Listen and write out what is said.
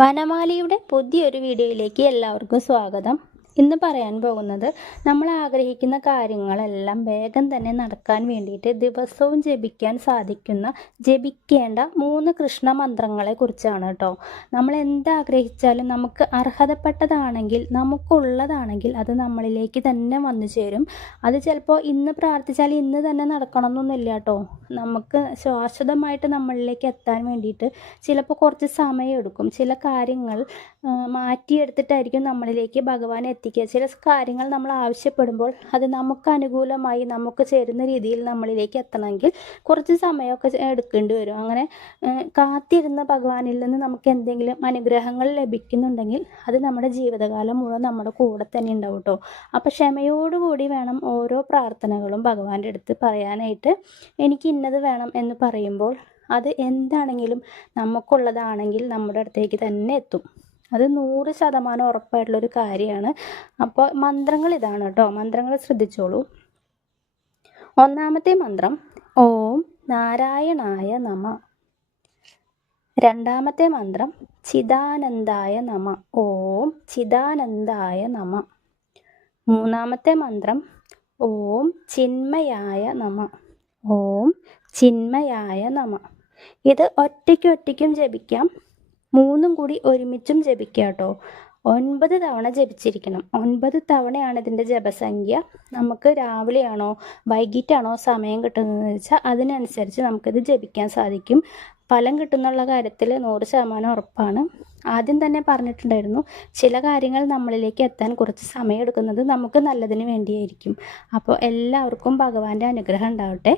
വനമാലിയുടെ പുതിയൊരു വീഡിയോയിലേക്ക് എല്ലാവർക്കും സ്വാഗതം. ഇന്ന് പറയാൻ പോകുന്നത് നമ്മൾ ആഗ്രഹിക്കുന്ന കാര്യങ്ങളെല്ലാം വേഗം തന്നെ നടക്കാൻ വേണ്ടിയിട്ട് ദിവസവും ജപിക്കേണ്ട 3 കൃഷ്ണ മന്ത്രങ്ങളെ കുറിച്ചാണ് കേട്ടോ. നമ്മൾ എന്താഗ്രഹിച്ചാലും നമുക്ക് അർഹതപ്പെട്ടതാണെങ്കിൽ, നമുക്കുള്ളതാണെങ്കിൽ അത് നമ്മളിലേക്ക് തന്നെ വന്നു ചേരും. അത് ചിലപ്പോൾ ഇന്ന് പ്രാർത്ഥിച്ചാൽ ഇന്ന് തന്നെ നടക്കണമെന്നൊന്നുമില്ല കേട്ടോ. നമുക്ക് ശാശ്വതമായിട്ട് നമ്മളിലേക്ക് എത്താൻ വേണ്ടിയിട്ട് ചിലപ്പോൾ കുറച്ച് സമയമെടുക്കും. ചില കാര്യങ്ങൾ മാറ്റിയെടുത്തിട്ടായിരിക്കും നമ്മളിലേക്ക് ഭഗവാൻ എത്തിക്കുക. ചില കാര്യങ്ങൾ നമ്മൾ ആവശ്യപ്പെടുമ്പോൾ അത് നമുക്ക് അനുകൂലമായി നമുക്ക് ചേരുന്ന രീതിയിൽ നമ്മളിലേക്ക് എത്തണമെങ്കിൽ കുറച്ച് സമയമൊക്കെ എടുക്കേണ്ടി വരും. അങ്ങനെ കാത്തിരുന്ന ഭഗവാനിൽ നിന്ന് നമുക്ക് എന്തെങ്കിലും അനുഗ്രഹങ്ങൾ ലഭിക്കുന്നുണ്ടെങ്കിൽ അത് നമ്മുടെ ജീവിതകാലം മുഴുവൻ നമ്മുടെ കൂടെ തന്നെ ഉണ്ടാവും കേട്ടോ. അപ്പോൾ ക്ഷമയോടുകൂടി വേണം ഓരോ പ്രാർത്ഥനകളും ഭഗവാന്റെ അടുത്ത് പറയാനായിട്ട്. എനിക്ക് ഇന്നത് വേണം എന്ന് പറയുമ്പോൾ അത് എന്താണെങ്കിലും നമുക്കുള്ളതാണെങ്കിൽ നമ്മുടെ അടുത്തേക്ക് തന്നെ എത്തും. അത് 100% ഉറപ്പായിട്ടുള്ളൊരു കാര്യമാണ്. അപ്പോൾ മന്ത്രങ്ങൾ ഇതാണ് കേട്ടോ. മന്ത്രങ്ങൾ ശ്രദ്ധിച്ചോളൂ. ഒന്നാമത്തെ മന്ത്രം ഓം നാരായണായ നമ. രണ്ടാമത്തെ മന്ത്രം ചിദാനന്ദായ നമ. ഓം ചിദാനന്ദായ നമ. മൂന്നാമത്തെ മന്ത്രം ഓം ചിന്മയായ നമ. ഓം ചിന്മയായ നമ. ഇത് ഒറ്റയ്ക്കും ജപിക്കാം, 3 കൂടി ഒരുമിച്ചും ജപിക്കുക കേട്ടോ. 9 തവണ ജപിച്ചിരിക്കണം. 9 തവണയാണ് ഇതിൻ്റെ ജപസംഖ്യ. നമുക്ക് രാവിലെയാണോ വൈകിട്ടാണോ സമയം കിട്ടുന്നതെന്ന് വെച്ചാൽ അതിനനുസരിച്ച് നമുക്കിത് ജപിക്കാൻ സാധിക്കും. ഫലം കിട്ടുന്നുള്ള കാര്യത്തിൽ 100% ഉറപ്പാണ്. ആദ്യം തന്നെ പറഞ്ഞിട്ടുണ്ടായിരുന്നു, ചില കാര്യങ്ങൾ നമ്മളിലേക്ക് എത്താൻ കുറച്ച് സമയം എടുക്കുന്നത് നമുക്ക് നല്ലതിന് വേണ്ടിയായിരിക്കും. അപ്പോൾ എല്ലാവർക്കും ഭഗവാന്റെ അനുഗ്രഹം ഉണ്ടാവട്ടെ.